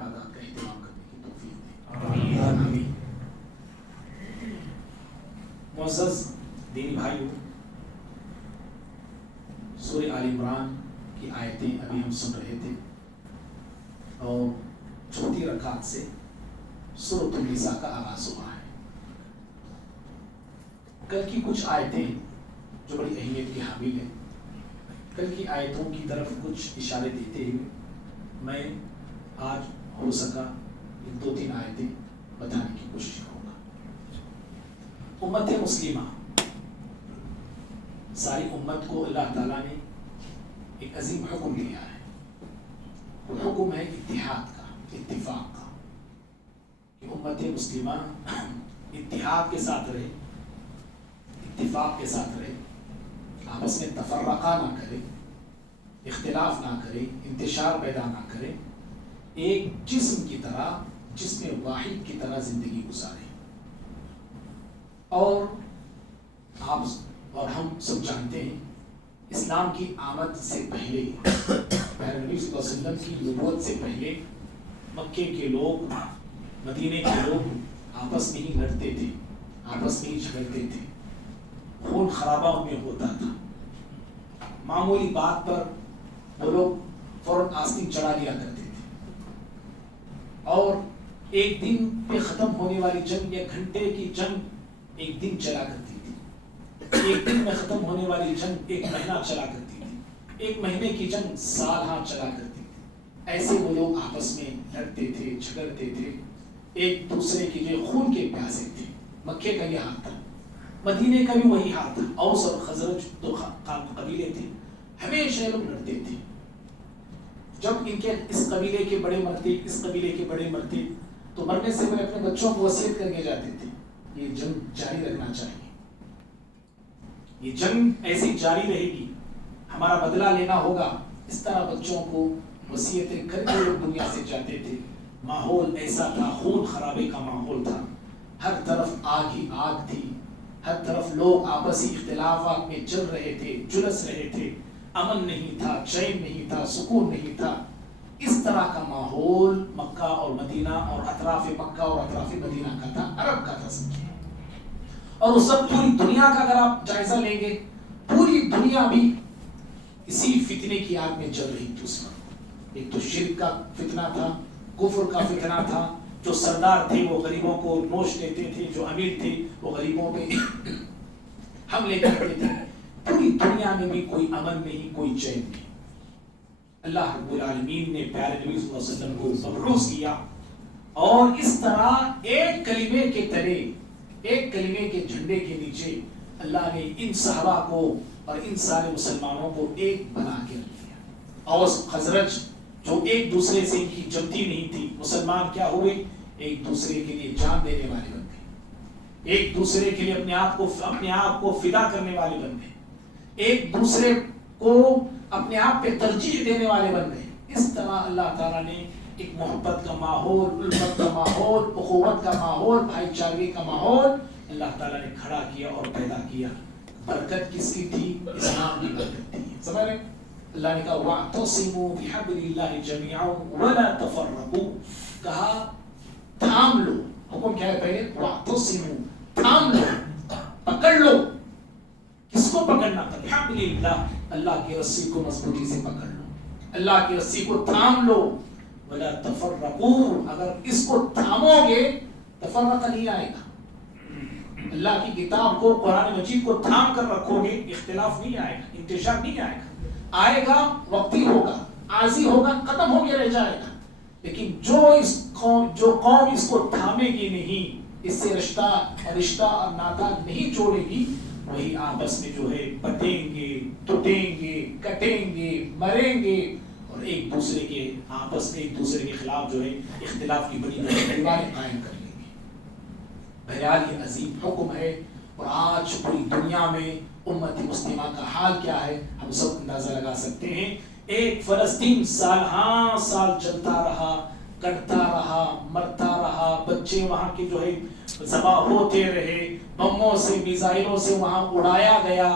عبادات کا اہتمام کرنے کی توفیق دے. آمین. معزز دینی بھائیوں، سورہ آل عمران کی آیتیں ابھی ہم سن رہے تھے اور چھوٹی رکعت سے سورۃ النساء کا آغاز ہوا ہے. کل کی کچھ آیتیں جو بڑی اہمیت کی حامل ہیں، کل کی آیتوں کی طرف کچھ اشارے دیتے ہوئے میں آج ہو سکا 2-3 آیتیں بتانے کی کوشش کروں گا. امت مسلمہ، ساری امت کو اللہ تعالیٰ نے ایک عظیم حکم دیا ہے. وہ حکم ہے اتحاد کا، اتفاق کا، کہ امت مسلمہ اتحاد کے ساتھ رہے، اتفاق کے ساتھ رہے، آپس میں تفرقہ نہ کرے، اختلاف نہ کرے، انتشار پیدا نہ کرے، ایک جسم کی طرح، جسم واحد کی طرح زندگی گزارے. اور ہم سب جانتے ہیں اسلام کی آمد سے پہلے، پیارے نبی صلی اللہ علیہ وسلم کی نبوت سے پہلے مکے کے لوگ، مدینے کے لوگ آپس میں ہی لڑتے تھے، آپس میں ہی جھگڑتے تھے، خون خرابہ ان میں ہوتا تھا. معمولی بات پر وہ لوگ فوراً آستین چڑھا لیا کرتے تھے، اور ایک دن پہ ختم ہونے والی جنگ یا گھنٹے کی جنگ ایک دن چلا کرتی تھی، ایک دن میں ختم ہونے والی جنگ ایک مہینہ چلا کرتی تھی، ایک مہینے کی جنگ سالہ چلا کرتی تھی. ایسے وہ لوگ آپس میں لڑتے تھے، جھگڑتے تھے، ایک دوسرے کے جو خون کے پیاسے تھے. مکے کا یہ حال تھا، مدینے کا بھی وہی حال تھا. اوس اور خزرج دو قبیلے تھے، ہمیشہ لوگ لڑتے تھے. جب ان کے اس قبیلے کے بڑے مرتے، اس قبیلے کے بڑے مرتے، تو مرنے سے پہلے اپنے بچوں کو وصیت کر کے جاتے تھے یہ جنگ جاری رکھنا چاہیے، یہ جنگ ایسی جاری رہے گی، ہمارا بدلہ لینا ہوگا. اس طرح بچوں کو وصیتیں کر کے لوگ دنیا سے جاتے تھے. ماحول ایسا تھا، خون خرابے کا ماحول تھا، ہر طرف آگ ہی آگ تھی، ہر طرف لوگ آپسی اختلافات میں چل رہے تھے، جلس رہے تھے. امن نہیں تھا، چین نہیں تھا، سکون نہیں تھا. اس طرح کا ماحول مکہ اور مدینہ اور اطراف مکہ اور اطراف مدینہ کا تھا، عرب کا تھا سمجھے. اور اس وقت پوری دنیا کا اگر آپ جائزہ لیں گے، پوری دنیا بھی اسی فتنے کی آگ میں چل رہی تھی. اس وقت ایک تو شرک کا فتنہ تھا، کفر کا فتنہ تھا. جو سردار تھے وہ غریبوں کو نوش دیتے تھے، جو امیر تھے وہ غریبوں پہ حملے کرتے تھے. پوری دنیا میں بھی کوئی امن نہیں، کوئی چین نہیں. اللہ رب العالمین نے پیارے نبی صلی اللہ علیہ وسلم کو مبعوث کیا، اور اس طرح ایک کلمے کے تلے، ایک کلمے کے جھنڈے کے نیچے اللہ نے ان صحابہ کو اور ان سارے مسلمانوں کو ایک بنا کے رکھ دیا. اوس خزرج جو ایک دوسرے سے ان کی جمتی نہیں تھی، مسلمان کیا ہوئے؟ ایک دوسرے کے لیے جان دینے والے بن گئے، ایک دوسرے کے لیے اپنے آپ کو فدا کرنے والے بن گئے، ایک دوسرے کو اپنے آپ پہ ترجیح دینے والے بن گئے. اس طرح اللہ تعالیٰ نے ایک محبت کا ماحول، الفت کا ماحول، اخوت کا ماحول، بھائی چارگی کا ماحول اللہ تعالیٰ نے کھڑا کیا اور پیدا کیا. برکت کس کی تھی؟ اسلام کی برکت تھی. سمجھ رہے؟ اللہ نے کہا وَاعْتَصِمُوا بِحَبْلِ اللَّهِ جَمِيعًا وَلَا تَفَرَّقُوا. کہا تھام لو. حکم کیا ہے پہلے؟ وَاعْتَصِمُوا، تھام لو، پکڑ لو. کس کو پکڑنا تھا؟ بِحَبْلِ اللَّهِ، اللہ کی رسی کو مضبوطی سے پکڑ لو، اللہ کی رسی کو تھام لو. وَلَا تَفَرَّقُوا، اگر اس کو تھامو گے تفرقہ نہیں آئے گا. اللہ کی کتاب کو، قرآن مجید کو تھام کر رکھو گے، اختلاف نہیں آئے گا، انتشار نہیں آئے گا. آئے گا وقتی ہوگا، عارضی ہوگا، ختم ہو کے رہ جائے گا. لیکن جو قوم اس کو تھامے گی نہیں، اس سے رشتہ اور ناطہ نہیں جوڑے گی، وہی آپس میں جو ہے بٹیں گے، ٹوٹیں گے، کٹیں گے، مریں گے، اور ایک دوسرے کے آپس میں ایک دوسرے کے خلاف جو ہے اختلاف کی بڑی دیواریں قائم کر لیں گے. بہرحال یہ عظیم حکم ہے. اور آج پوری دنیا میں امت مسلمہ کا حال کیا ہے ہم سب اندازہ لگا سکتے ہیں. ایک فلسطین سال ہاں سال چلتا رہا، کٹتا رہا، مرتا رہا، بچے وہاں کے جو ہے ذبح ہوتے رہے، بموں سے، میزائلوں سے وہاں اڑایا گیا،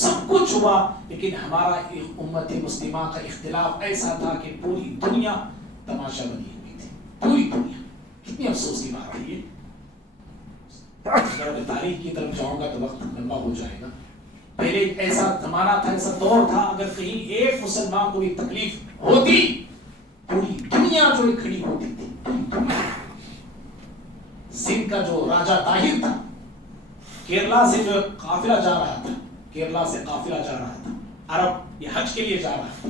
سب کچھ ہوا. لیکن ہمارا امت مسلمہ کا اختلاف ایسا تھا کہ پوری دنیا تماشا بنی ہوئی تھی. بات ہے یہ. اگر میں تاریخ کی طرف جاؤں گا تو وقت لمبا ہو جائے گا. پہلے ایک ایسا زمانہ تھا, ایسا دور تھا, اگر کہیں ایک مسلمان کو بھی تکلیف ہوتی پوری دنیا جو ہے کھڑی ہوتی تھی. سندھ کا جو راجا طاہر تھا, کیرلا سے جو قافلہ جا رہا تھا, کیرلا سے قافلہ جا رہا تھا, عرب یہ حج کے لیے جا رہا تھا,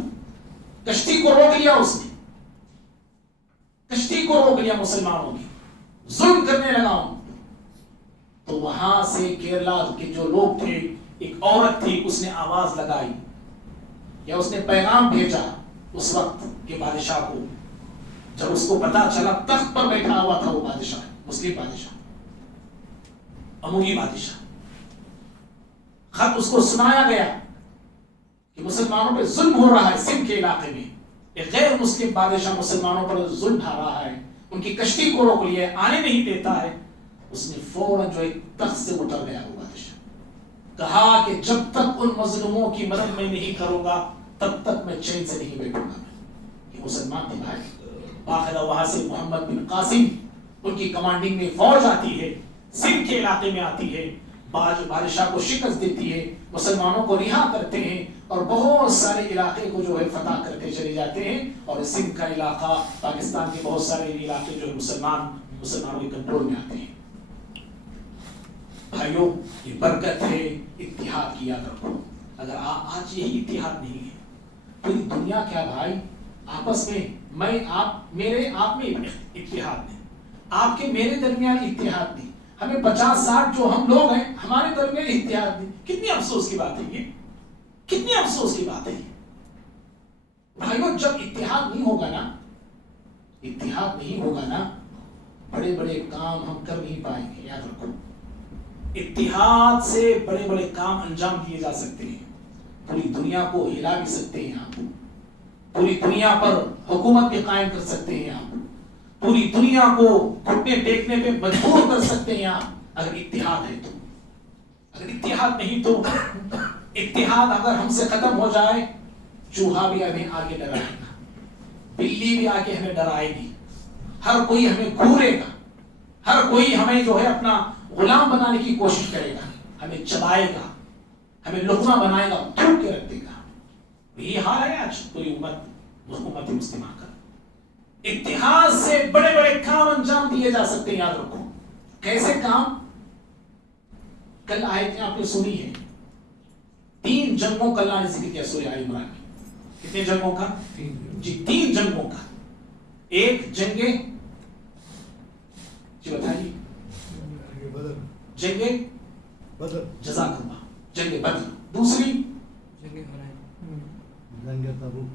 کشتی کو روک لیا اس نے, کشتی کو روک لیا مسلمانوں کی, ظلم کرنے لگا. تو وہاں سے کیرلا کے جو لوگ تھے, ایک عورت تھی, اس نے آواز لگائی یا اس نے پیغام بھیجا اس وقت کے بادشاہ کو. جب اس کو پتا چلا, تخت پر بیٹھا ہوا تھا وہ بادشاہ, مسلم بادشاہ, اموی بادشاہ, خط اس کو سنایا گیا کہ مسلمانوں پہ ظلم ہو رہا ہے سندھ کے علاقے میں, ایک غیر مسلم بادشاہ مسلمانوں پر ظلم ڈھا رہا ہے, ان کی کشتی کو روک لیا, آنے نہیں دیتا ہے. اس نے فوراً جو ایک تخت سے اتر گیا وہ بادشاہ, کہا کہ جب تک ان مظلوموں کی مدد میں نہیں کروں گا تب تک میں چین سے نہیں بیٹھوں گا. یہ مسلمان تھے بھائی. باقاعدہ وہاں سے محمد بن قاسم, ان کی کمانڈنگ میں فوج آتی ہے, سندھ کے علاقے میں آتی ہے, بادشاہ کو شکست دیتی ہے, مسلمانوں کو رہا کرتے ہیں اور بہت سارے علاقے کو جو ہے فتح کرتے چلے جاتے ہیں. اور سندھ کا علاقہ, پاکستان کے بہت سارے علاقے جو ہے مسلمانوں کے کنٹرول میں آتے ہیں. بھائیوں, یہ برکت ہے اتحاد کی, یاد رکھو. اگر آج یہی اتحاد نہیں ہے, پوری دنیا کیا بھائی آپس میں, میں آپ میرے آپ میں اتحاد نہیں, آپ کے میرے درمیان اتحاد نہیں, ہمیں 50-60 جو ہم لوگ ہیں ہمارے درمیان اتحاد نہیں. کتنی افسوس کی بات ہے یہ, کتنی افسوس کی بات ہے یہ بھائیوں. جب اتحاد نہیں ہوگا نا, اتحاد نہیں ہوگا نا, بڑے بڑے کام ہم کر نہیں پائیں گے. یاد رکھو, اتحاد سے بڑے بڑے کام انجام دیے جا سکتے ہیں, پوری دنیا کو ہلا بھی سکتے ہیں آپ, پوری دنیا پر حکومت بھی قائم کر سکتے ہیں آپ, پوری دنیا کو گھٹنے ٹیکنے پہ مجبور کر سکتے ہیں آپ, اگر اتحاد ہے تو. اگر اتحاد نہیں تو, اتحاد اگر ہم سے ختم ہو جائے, چوہا بھی ہمیں آگے ڈرائے گا, بلی بھی آگے ہمیں ڈرائے گی, ہر کوئی ہمیں گھورے گا, ہر کوئی ہمیں جو ہے اپنا غلام بنانے کی کوشش کرے گا, ہمیں چبائے گا, ہمیں لقمہ بنائے گا, تھوک کے رکھ دے گا. یہی حال ہے آج کوئی امت مسلمہ کا. اتحاد سے بڑے بڑے کام انجام دیے جا سکتے ہیں. یاد رکھو, کیسے کام؟ کل آیتیں آپ نے سنی ہے, 3 جنگوں کا اللہ نے ذکر کیا سورہ آل عمران میں. کتنے جنگوں کا؟ جی 3 جنگوں کا. ایک جنگ جی بتائیے, جنگ بدر, جزاک اللہ, جنگ بدر. دوسری جنگ تبوک,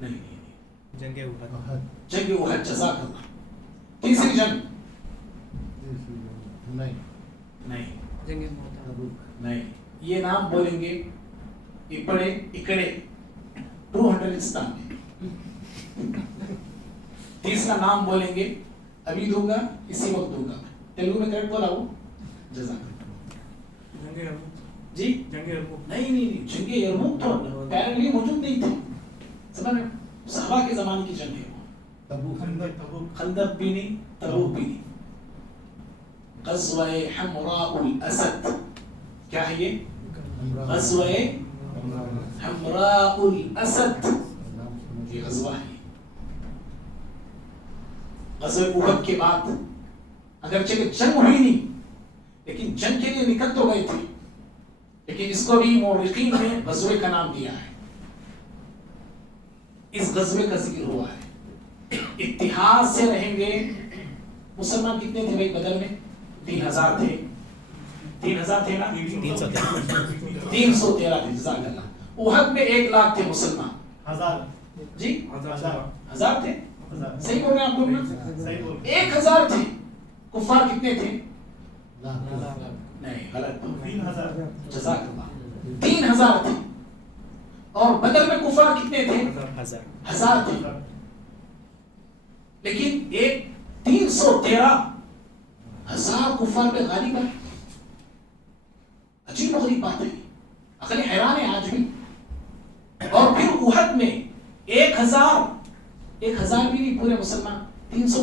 نہیں, جنگ احد, جنگ احد, جزاک اللہ. تیسری جنگ نہیں, جنگ تبوک نہیں. یہ نام بولیں گے اپڑے اکڑے 200 اسلام میں. تیسرا نام بولیں گے, ابھی دوں گا, اسی وقت دوں گا. تیلگو میں کریکٹ بولا ہوں, جزاک اللہ. جی نہیں, جنگ یرموک تو پیرنلی موجود نہیں تھے, سمجھ رہے, صحابہ کے زمانے کی جنگ ہے وہ. خندق بھی نہیں, تبوک بھی نہیں. غزوہ حمراء الاسد, کیا ہے یہ؟ غزوہ حمراء الاسد, یہ غزوہ ہے. غزوہ احد کے بعد اگرچہ کہ جنگ ہوئی نہیں, لیکن جنگ کے لیے نکل تو گئے تھے, لیکن اس کو بھی مورخین نے غزوے کا نام دیا ہے. اس غزوے کا ذکر ہوا ہے. اتحاد سے رہیں گے. مسلمان کتنے تھے بھائی بدر میں؟ 3000 تھے. 3000 تھے نا, 313 تھے. جزاک اللہ. احد میں 1 لاکھ تھے مسلمان. 1000 جی 1000 تھے. صحیح بول رہے ہیں آپ لوگ نا, 1000 تھے. کفار کتنے تھے؟ نہیں, غلط, 3000. جزاک اللہ, 3000 تھے. اور بدر میں کفار کتنے تھے؟ 1000 تھے. لیکن 313 ہزار کفار پہ غالب ہے. عجیب و غریب بات ہے, عقل حیران ہے آج بھی. اور پھر احد میں 1000 بھی نہیں, پورے مسلمان 300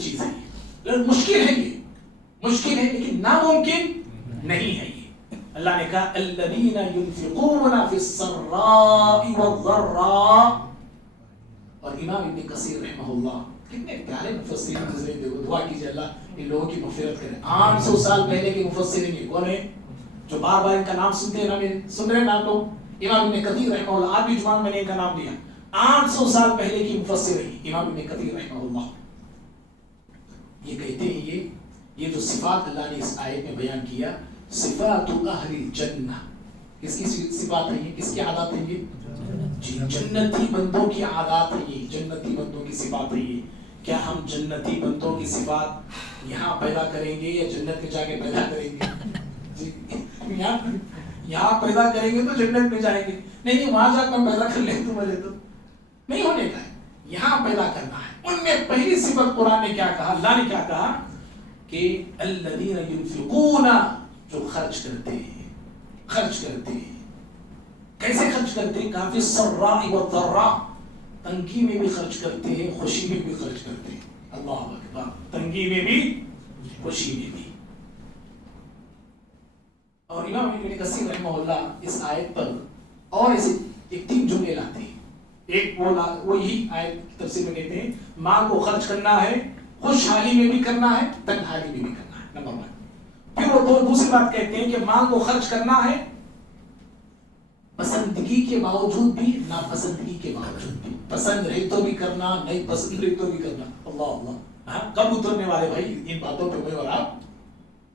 چیز ہے یہ. مشکل ہے، یہ مشکل ہے لیکن ناممکن نہیں ہے. یہ اللہ نے کہا الذین ينفقون فی السراء والضراء. اور امام ابن کثیر رحمہ اللہ کتنے پیارے مفسرین گزرے تھے. دعا کیجیے اللہ ان لوگوں کی مغفرت کرے. 800 سال پہلے کے مفسرین یہ کون ہیں جو بار بار ان کا نام سنتے ہیں؟ سن رہے ہیں آپ لوگ؟ امام ابن کثیر رحمہ اللہ. آج بھی جمعہ میں نے ان کا نام لیا. 800 سال پہلے کی مفسرین امام ابن کثیر رحمہ اللہ یہ کہتے ہیں یہ جو صفات اللہ نے اس آیت میں بیان کیا، صفات اہل الجنہ، کس کی صفات ہیں یہ؟ کس کی عادات ہیں یہ؟ جنتی بندوں کی عادات ہیں یہ، جنتی بندوں کی صفات ہیں یہ. کیا ہم جنتی بندوں کی صفات یہاں پیدا کریں گے یا جنت میں جا کے پیدا کریں گے؟ یہاں پیدا کریں گے تو جنت میں جائیں گے. نہیں وہاں جا کر پیدا کر لیں تو مجھے تو نہیں ہونے کا ہے، یہاں پیدا کرنا ہے. ان میں پہلی صفت قرآن نے کیا کہا، اللہ نے کیا کہا کہ الذین ينفقون، جو خرچ کرتے ہیں. خرچ کرتے ہیں کیسے خرچ کرتے ہیں؟ کافی السراء والضراء، تنگی میں بھی خرچ کرتے ہیں، خوشی میں بھی خرچ کرتے ہیں. اللہ اکبر. تنگی میں بھی خوشی میں بھی. اور امام ابن کثیر رحمہ اللہ اس آیت پر اور ایسے ایک 3 جملے لاتے ہیں. ایک وہ یہی آیت کی تفسیر میں کہتے ہیں ماں کو خرچ کرنا ہے، خوشحالی میں بھی کرنا ہے، تنہائی میں بھی کرنا ہے. نمبر 1. پھر وہ دوسری بات کہتے ہیں کہ ماں کو خرچ کرنا ہے پسندگی کے باوجود بھی، ناپسندگی کے باوجود بھی. پسند رہے تو بھی کرنا، نہیں پسند رہے تو بھی کرنا. اللہ اللہ. کب اترنے والے بھائی ان باتوں پہ میں اور آپ؟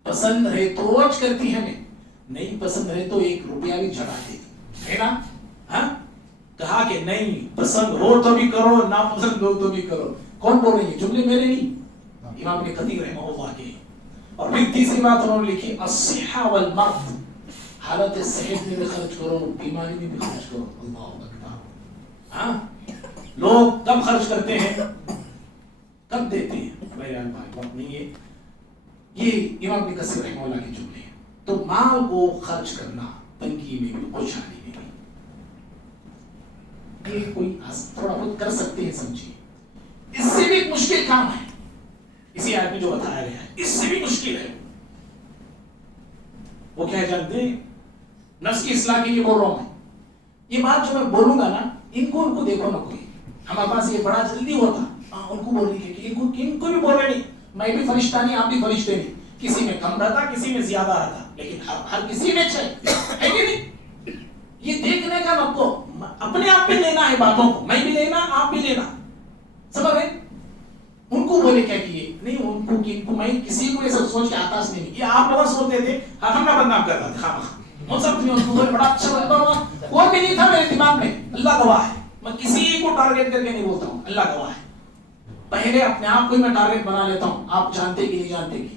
پسند رہے تو اچ کرتی ہے، ہمیں نہیں پسند رہے تو 1 روپیہ بھی جھڑا دے ہے نا. ہاں کہا کہ نہیں پسند ہو تو بھی کرو، ناپسند ہو تو بھی کرو. کون بول رہے ہیں؟ جملے میرے نہیں، امام ابن کثیر رحمہ اللہ کے. اور پھر تیسری بات انہوں نے لکھی الصحہ والمرض، حالت صحت میں بھی خرچ کرو، بیماری میں بھی خرچ کرو. اللہ اکبر. ہاں لوگ کب خرچ کرتے ہیں، کب دیتے ہیں؟ بہرحال بھائی بات نہیں ہے. یہ امام ابن کثیر رحمہ اللہ کے جملے ہیں. تو مال کو خرچ کرنا تنگی میں بھی، خوشحالی میں بھی، یہ کوئی تھوڑا بہت کر سکتے ہیں، سمجھیے. اس سے بھی ایک مشکل کام ہے اسی آیت میں جو بتایا گیا ہے، اس سے بھی مشکل ہے. وہ کیا جانتے ہیں؟ نفس کی اصلاح کے لیے بول رہا ہوں میں. یہ بات جو میں بولوں گا نا، ان کو دیکھو نہ کوئی. ہمارے پاس یہ بڑا جلدی ہوتا ان کو بولنے کے، ان کو بھی بول رہے نہیں. میں بھی فرشتہ نہیں، آپ بھی فرشتے نہیں. کسی میں کم رہتا، کسی میں زیادہ رہتا، لیکن ہر کسی میں ہے کہ نہیں. یہ دیکھنے کا آپ کو اپنے آپ پہ لینا ہے باتوں کو. میں بھی لینا، آپ بھی لینا. سمجھ رہے؟ ان کو بولے کیا کیے نہیں، ان کو میں کسی کو ایسا سوچ کے آتا نہیں. یہ آپ لوگ سوچتے تھے ہم نہ بدنام کرتا تھا خامخواہ. وہ سب ان کو بڑا اچھا لگتا ہوا، کوئی بھی نہیں تھا میرے دماغ میں. اللہ گواہ ہے، میں کسی کو ٹارگیٹ کر کے نہیں بولتا ہوں. اللہ گواہ ہے. پہلے اپنے آپ کو ہی میں ٹارگیٹ بنا لیتا ہوں. آپ جانتے کہ نہیں جانتے کہ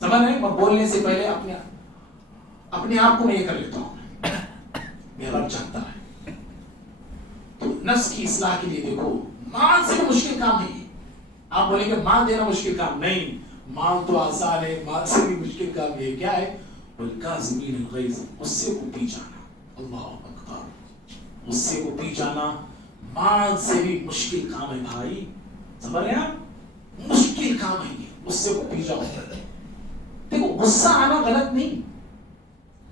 سمجھ رہے؟ میں بولنے سے پہلے اپنے آپ کو میں یہ کر لیتا ہوں. میرا رب جانتا ہے. تو نفس کی اصلاح کے لیے دیکھو، مال سے مشکل کام ہے یہ. آپ بولیں گے مال دینا مشکل کام نہیں، مال تو آسان ہے. مال سے بھی مشکل کام یہ کیا ہے؟ والکاظمین الغیظ، غصے کو پی جانا. اللہ اکبر. غصے کو پی جانا مال سے بھی مشکل کام ہے بھائی. سمجھ رہے ہیں آپ؟ مشکل کام ہے یہ. غصے کو پی جاؤ. دیکھو غصہ آنا غلط نہیں،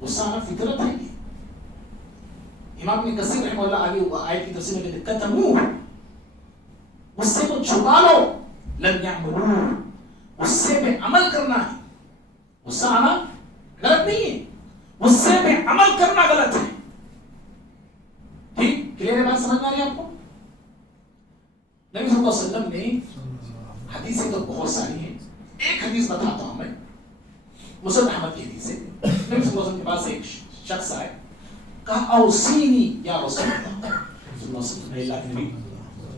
غصہ آنا فطرت ہے. یہ امام ابن کثیر رحمہ اللہ آگے آیت کی تفسیر میں کہتے ہیں کتموہ، غصے کو چھپا لو. لن یعملوا، غصے پہ عمل کرنا ہے. غصہ آنا غلط نہیں ہے، غصے پہ عمل کرنا غلط ہے. ٹھیک کلیئر ہے بات؟ سمجھ میں آ رہی ہے آپ کو؟ نبی صلی اللہ علیہ وسلم نے حدیثیں تو بہت ساری ہیں. ایک حدیث بتاتا ہوں میں، مسند احمد کی حدیث ہے. نبی صلی اللہ علیہ وسلم کے پاس ایک شخص آئے، کہا اوصینی یا رسول اللہ صلی اللہ علیہ وسلم، اللہ کے نبی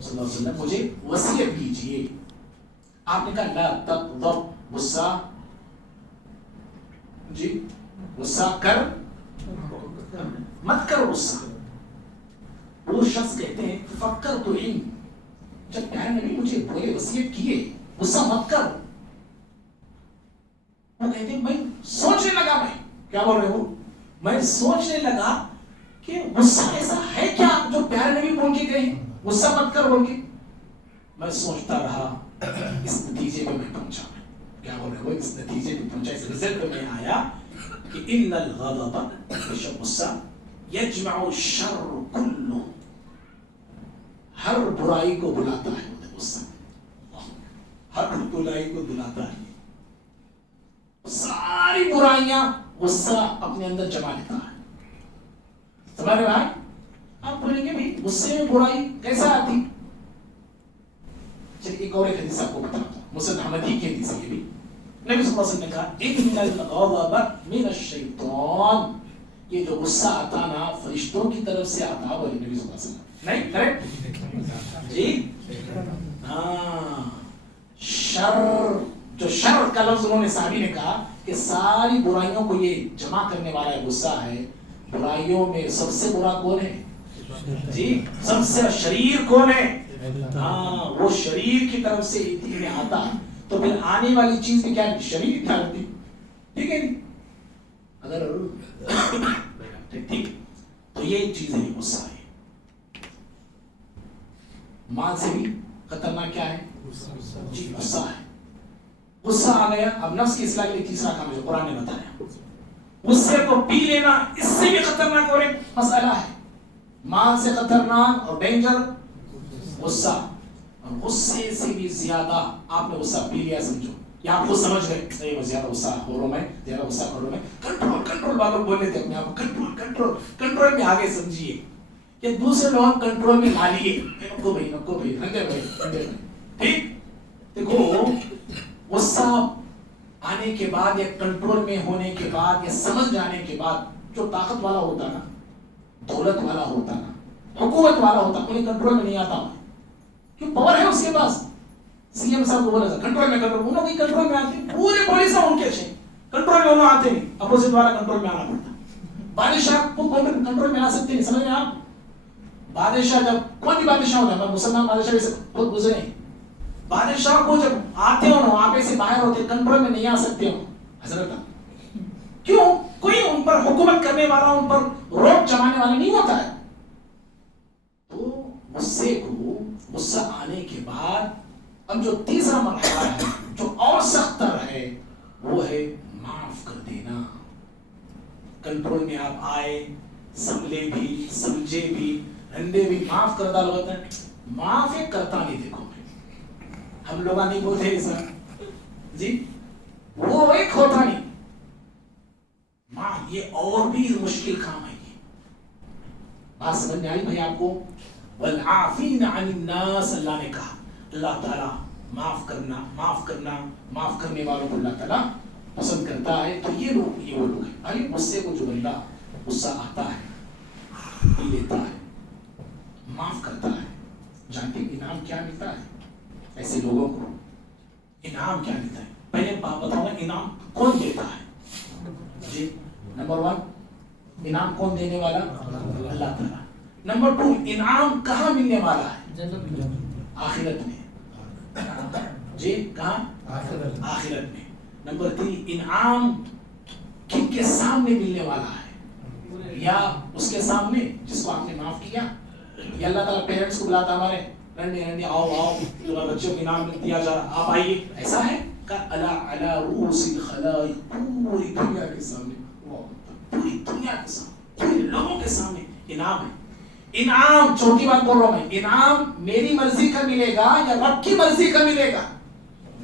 صلی اللہ علیہ وسلم مجھے وصیت کیجیے. آپ نے کہا لا تغضب، غصہ جی غصہ کر مت کر غصہ. وہ شخص کہتے ہیں فکر تو نہیں، جب پیارے نبی مجھے بولے وصیت کیے غصہ مت کر، وہ کہتے ہیں میں سوچنے لگا. میں کیا بول رہے ہو؟ میں سوچنے لگا کہ غصہ ایسا ہے کیا جو پیارے نبی بول کے گئے غصہ مت کر بول کے. میں سوچتا رہا اس نتیجے پہ میں پہنچا. کیا بول رہے ہو؟ اس نتیجے پہ پہنچا, اس رزلٹ پہ میں آیا کہ ان الغضب, بشک غصہ, یجمع الشر کلو, ہر برائی کو بلاتا ہے غصہ, ہر برائی کو بلاتا ہے. ساری برائیاں غصہ اپنے اندر جمع لیتا ہے. سمجھ رہے بھائی؟ آپ بولیں گے بھی غصے میں برائی کیسا آتی؟ چلیے ایک اور ایک حدیث آپ کو بتاتا ہوں, مسند احمدی کی حدیث ہے یہ بھی. نبی صلی اللہ علیہ وسلم نے کہا ان الغضب من الشیطان, یہ جو غصہ آتا نا فرشتوں کی طرف سے آتا, بولے نبی صلی اللہ علیہ وسلم. نہیں کریکٹ جی؟ ہاں, شر, جو شر کا لفظ انہوں نے صحابی نے کہا کہ ساری برائیوں کو یہ جمع کرنے والا غصہ ہے. برائیوں میں سب سے برا کون ہے جی؟ سب سے شریر کون ہے؟ ہاں, وہ شریر کی طرف سے انہیں آتا ہے. تو پھر آنے والی چیز بھی کیا ہے؟ شریر کیا ہوتی, ٹھیک ہے نہیں؟ اگر ٹھیک تو یہ چیز ہے غصہ ہے. ماں سے بھی خطرناک کیا ہے جی؟ غصہ ہے. غصہ آ گیا, اب نفس کی اصلاح کے لیے تیسرا کام جو قرآن نے بتایا, غصے کو پی لینا اس سے بھی خطرناک اور ایک مسئلہ ہے. ماں سے خطرناک اور ڈینجر غصہ, اور غصے سے بھی زیادہ آپ نے غصہ پی لیا سمجھو, یا آپ خود سمجھ گئے نہیں میں زیادہ غصہ ہو رہا ہوں, میں زیادہ غصہ کر رہا ہوں, میں کنٹرول کنٹرول والوں بولنے تھے اپنے آپ کو, کنٹرول کنٹرول کنٹرول میں آگے سمجھیے کہ دوسرے لوگ کنٹرول میں لا لیے, نکو بھائی نکو بھائی رنگے بھائی ٹھیک. دیکھو غصہ آنے کے بعد یا کنٹرول میں ہونے کے بعد یا سمجھ جانے کے بعد, جو طاقت والا ہوتا نا, دولت والا ہوتا نا, حکومت والا ہوتا, انہیں کنٹرول میں نہیں آتا, کیوں پاور ہے اس کے پاس. سی ایم صاحب کو بولا تھا کنٹرول میں کنٹرول, انہوں کی کنٹرول میں آتے, پورے پولیس ان کے اچھے کنٹرول میں انہوں آتے نہیں, اپوزٹ والا کنٹرول میں آنا پڑتا. بادشاہ کو کنٹرول میں آ سکتے نہیں, سمجھ رہے آپ؟ بادشاہ جب کون بھی بادشاہ ہوتا ہے, مسلمان بادشاہ سے خود گزرے, بادشاہ کو جب آتے ہو نا وہاں سے باہر ہوتے, کنٹرول میں نہیں آ سکتے ہو حضرت. کیوں؟ کوئی ان پر حکومت کرنے والا, ان پر روک جمانے والا نہیں ہوتا ہے. تو غصے کو, غصہ آنے کے بعد اب جو تیسرا مرحلہ ہے جو اور سخت تر ہے وہ ہے معاف کر دینا. کنٹرول میں آپ آئے, سنبھلے بھی, سمجھے بھی, رندے بھی, معاف کر ڈال ہوتا ہے. معاف ایک کرتا نہیں, دیکھو ہم لوگ نہیں بولتے ہیں سر جی, وہ ایک ہوتا نہیں. معاف یہ اور بھی مشکل کام ہے. یہ بات سمجھ میں آئی بھائی آپ کو؟ والعافین عن الناس, اللہ نے کہا اللہ تعالیٰ معاف کرنا, معاف کرنا, معاف کرنے والوں کو اللہ تعالیٰ پسند کرتا ہے. تو یہ لوگ, یہ وہ لوگ ہیں بھائی. غصے کو جو بندہ غصہ آتا ہے, پی لیتا ہے, معاف کرتا ہے, جانتے انعام کیا ملتا ہے ایسے لوگوں کو؟ انعام کیا ملتا ہے؟ پہلے بات بتاؤں گا انعام کون دیتا ہے جی. نمبر 1 انعام کون دینے والا؟ اللہ تعالیٰ. نمبر 2 انعام کہاں ملنے والا ہے؟ آخرت میں جی, کہاں؟ آخرت میں. نمبر 3 انعام کن کے سامنے ملنے والا ہے؟ یا اس کے سامنے جس کو آپ نے معاف کیا, یا اللہ تعالیٰ پیرنٹس کو بلاتا ہمارے رنڈے رنڈے آؤ آؤ تمہارے بچوں کے نام دیا جا رہا, آپ آئیے, ایسا ہے کہ علی رؤوس الخلائق, پوری دنیا کے سامنے, پوری دنیا کے سامنے, پورے لوگوں کے سامنے انعام ہے. انعام, چھوٹی بات بول رہا ہوں میں, انعام میری مرضی کا ملے گا یا رب کی مرضی کا ملے گا؟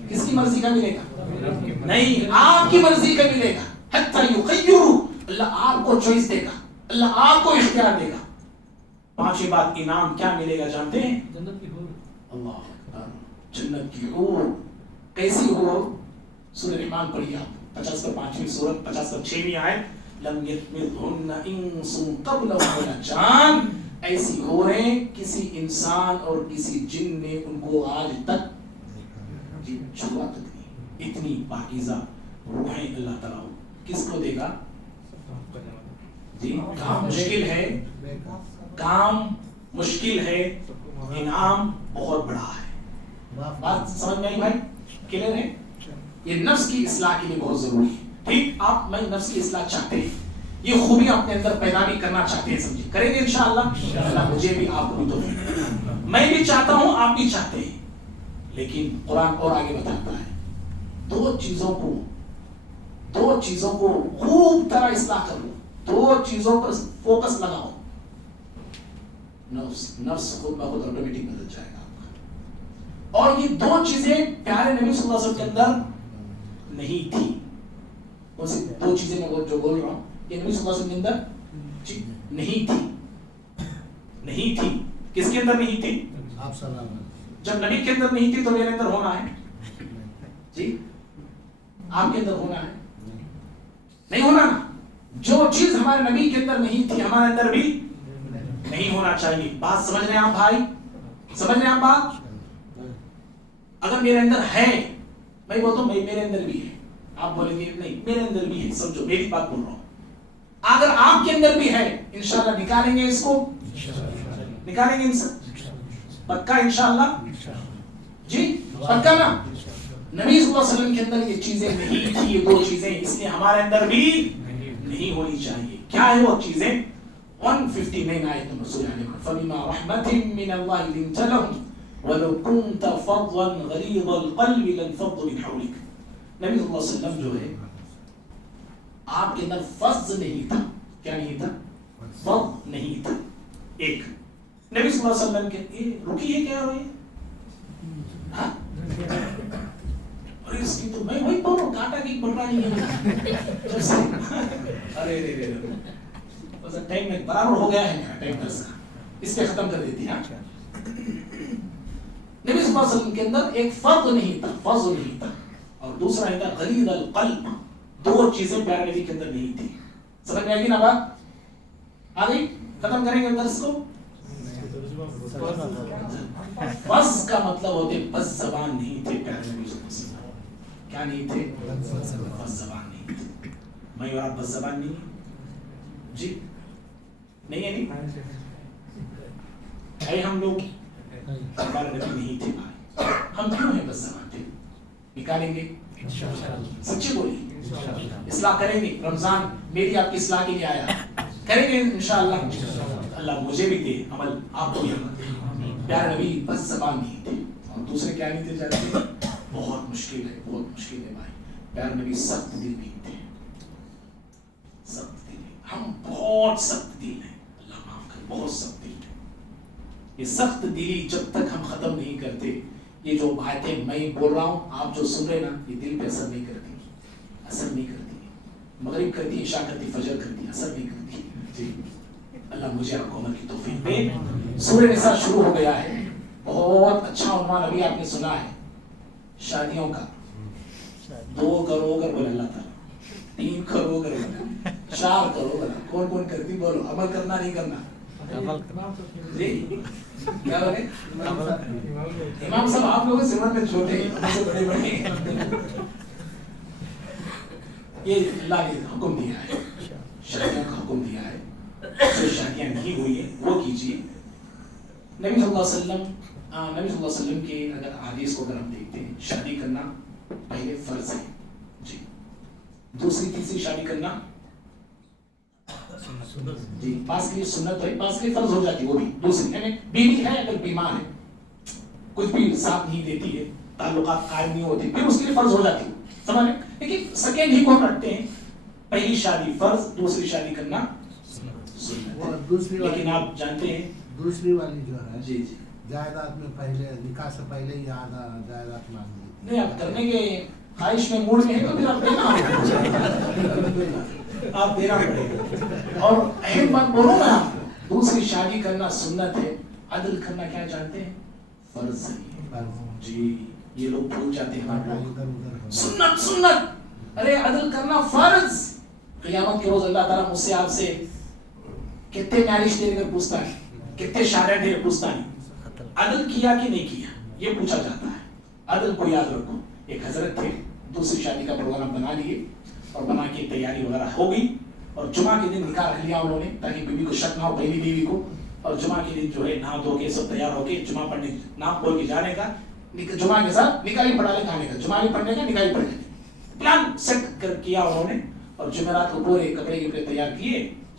کس کی مرضی کا ملے گا؟ نہیں, آپ کی مرضی کا ملے گا. حتی یخیروا, اللہ آپ کو چوائس دے گا, اللہ آپ کو اختیار دے گا. پانچویں بات انعام کیا ملے گا جانتے ہیں؟ جنت کی حور. اللہ اکبر, جنت کی حور. کیسی حور؟ سورہ رحمان پڑھیے آپ, 50/5 سورت, 50/6 آیت. لم یطمثہن انس قبلہم ولا جان, ایسی حوریں کسی انسان اور کسی جن نے ان کو آج تک جی چھوا تک نہیں. اتنی پاکیزہ روحیں اللہ تعالیٰ کس کو دے گا جی؟ کام مشکل ہے, کام مشکل ہے, انعام بہت بڑا ہے. بات سمجھ میں آئی بھائی؟ کلیئر ہے؟ یہ نفس کی اصلاح کے لیے بہت ضروری ہے. ٹھیک, آپ میں نفس کی اصلاح چاہتے ہیں, یہ خوبیاں اپنے اندر پیدا بھی کرنا چاہتے ہیں, سمجھے کریں گے انشاءاللہ. اللہ مجھے بھی, آپ کو بھی, تو میں بھی چاہتا ہوں, آپ بھی چاہتے ہیں. لیکن قرآن اور آگے بتاتا ہے دو چیزوں کو خوب طرح اصلاح کر لو, دو چیزوں پر فوکس لگاؤ, نفس خود بخود آٹومیٹک بدل جائے گا آپ کا. اور یہ دو چیزیں پیارے نبی صلی اللہ علیہ وسلم کے اندر نہیں تھی. کون سی دو چیزیں میں جو بول رہا ہوں یہ نبی صلی اللہ علیہ وسلم کے اندر نہیں تھی. کس کے اندر نہیں تھی؟ آپ سلام. جب نبی کے اندر نہیں تھی تو میرے اندر ہونا ہے جی, آپ کے اندر ہونا ہے نہیں ہونا. جو چیز ہمارے نبی کے اندر نہیں تھی ہمارے اندر بھی نہیں ہونا چاہیے. بات سمجھ رہے ہیں آپ بھائی, سمجھ رہے ہیں آپ بات؟ اگر میرے اندر ہے, میں بولتا ہوں میرے اندر بھی ہے, آپ بولیں گے نہیں میرے اندر بھی ہے, سمجھو میری بات بول رہا ہوں. اگر آپ کے اندر بھی ہے انشاءاللہ نکالیں گے اس کو, نکالیں گے پکا انشاءاللہ جی, پکا نا. نبی صلی اللہ علیہ وسلم کے اندر یہ چیزیں نہیں تھی, یہ دو چیزیں, اس لیے ہمارے اندر بھی نہیں ہونی چاہیے. کیا ہے وہ چیزیں؟ 159 آیت نمبر سورہ نمبر فَبِمَا رَحْمَةٍ مِّنَ اللَّهِ لِنْتَ لَهُمْ وَلَوْ كُنْتَ فَضًّا غَلِيظَ الْقَلْبِ لَانفَضُّوا مِنْ حَوْلِكَ. نبی صلی اللہ علیہ وسلم جو ہے آپ کے اندر فض نہیں تھا. کیا نہیں تھا؟ فض نہیں تھا. ایک نبی صلی اللہ علیہ وسلم کے رکیے کیا ہوئے ہاں اور اس کی تو میں وہی پڑھ رہا ہوں, کانٹا کی پڑھ رہا نہیں ہے جب سے ارے رے رے بس ٹائم میں برابر ہو گیا ہے میرا ٹائم درس کا, اس پہ ختم کر دیتی. ہاں نبی صلی اللہ علیہ وسلم کے اندر ایک فرد نہیں تھا, فض نہیں تھا, اور دوسرا ہے تھا غلیظ القلب. دو چیزیں پیارے نبی کے اندر نہیں تھی. سمجھ میں آئے گی نا بات؟ آ گئی؟ ختم کریں گے درس کو. فض کا مطلب ہوتے بس زبان نہیں تھے پیارے نبی صلی اللہ علیہ وسلم. کیا نہیں تھے؟ بس زبان نہیں تھے. میں اور آپ بس زبان نہیں جی, نہیں ہے نہیں ہم لوگ ہمارے نبی نہیں تھے بھائی, ہم کیوں ہیں بس زبان تھے؟ نکالیں گے سچی بولی, اصلاح کریں گے. رمضان میری آپ کی اصلاح کے لیے آیا, کریں گے انشاءاللہ. اللہ مجھے بھی دے عمل, آپ کو بھی عمل دے. پیارے نبی بس زبان نہیں تھے. اور دوسرے کیا نہیں تھے جانتے؟ بہت مشکل ہے, بہت مشکل ہے بھائی. پیارے نبی سخت دل نہیں تھے, سخت دل. ہم بہت سخت دل ہیں, اللہ معاف کرے, بہت سخت دل ہے. یہ سخت دلی جب تک ہم ختم نہیں کرتے, یہ جو باتیں میں بول رہا ہوں آپ جو سن رہے نا, یہ دل پہ اثر نہیں کرتی, اثر نہیں کرتی. مغرب کرتی, عشاء کرتی, فجر کرتی, اثر نہیں کرتی جی. اللہ مجھے آپ کو عمل کی توفیق دے. سورہ نساء شروع ہو گیا ہے. بہت اچھا عنوان ابھی آپ نے سنا ہے شادیوں کا. 2 کروڑ بولے اللہ تعالیٰ, 3 کروڑ بولے, 4 کروڑ. کون کون کرتی بولو, عمل کرنا نہیں کرنا جی. کیا بولے امام صاحب, آپ لوگ سمت میں چھوٹے بڑے بڑے. یہ اللہ نے حکم دیا ہے, شادیوں کا حکم دیا ہے. جو شادیاں نہیں ہوئی ہیں وہ کیجیے. نبی صلی اللہ علیہ وسلم کے اگر حدیث کو اگر ہم دیکھتے ہیں, شادی کرنا پہلے فرض ہے جی, دوسری تیسری شادی کرنا جی پاس کے لیے سنت ہے, پاس کے لیے فرض ہو جاتی ہے. وہ بھی دوسری یعنی بیوی ہے اگر بیمار ہے, کچھ بھی ساتھ نہیں دیتی ہے, تعلقات قائم نہیں ہوتے, پھر اس کے لیے فرض ہو جاتی ہے. سمجھ لیں, لیکن سیکنڈ ہی کو ہم رکھتے ہیں, پہلی شادی فرض, دوسری شادی کرنا سنت. لیکن آپ جانتے ہیں دوسری والی جو ہے جی جی جائیداد میں پہلے نکاح سے پہلے ہی آدھا جائیداد مانگ لیتی. نہیں, آپ کرنے کے خواہش میں موڈ میں ہے تو پھر آپ دینا ہوگا, آپ دینا پڑے گا. اور اہم بات بولوں میں آپ کو, دوسری شادی کرنا سنت ہے, عدل کرنا کیا جانتے ہیں فرض ہے جی. یہ لوگ بھول جاتے ہیں ہمارے لوگ, سنت سنت, ارے عدل کرنا فرض. قیامت کے روز اللہ تعالیٰ مجھ سے آپ سے کتنے میرج دے کر پوچھتا ہے, کتنے شادیاں دے کر پوچھتا ہے, عدل کیا کہ نہیں کیا, یہ پوچھا جاتا ہے. عدل کو یاد رکھو. ایک حضرت تھے, دوسری شادی کا پروگرام بنا لیے اور بنا کے تیاری وغیرہ ہو گئی, اور جمعہ کے دن نکاح رکھ لیا انہوں نے تاکہ بیوی کو شک نہ ہو, پہلی بیوی کو. اور جمعہ کے دن جو ہے نہا دھو کے سب تیار ہو کے جمعہ پڑھنے, نام بول کے جانے کا, جمعہ کے ساتھ نکاح ہی پڑھا لے کھانے کا, جمعہ ہی پڑھنے کا, نکاح ہی پڑھنے کا پلان سیٹ کر کیا انہوں نے. اور جمعرات کو پورے کپڑے تیار کیے,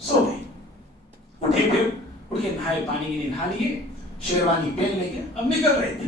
سو گئے. اٹھے, پھر اٹھ کے نہائے, پانی کے لیے نہا لیے, شیروانی پہن لے کے اب نکل رہے تھے.